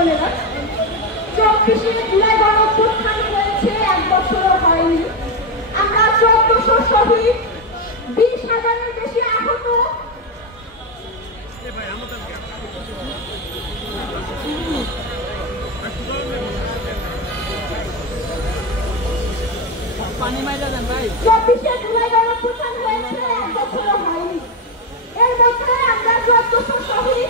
বোনেরা, 24শে জুলাই গণঅভ্যুত্থান হয়েছে 1 বছরও হয়নি। আমরা 1400 শহীদ, 20,000-এর বেশি আহত, পানি মাইরা দেন ভাই। 24শে জুলাই গণঅভ্যুত্থান হয়েছে 1 বছরও হয়নি। এর মধ্যে আমরা 1400 শহীদ,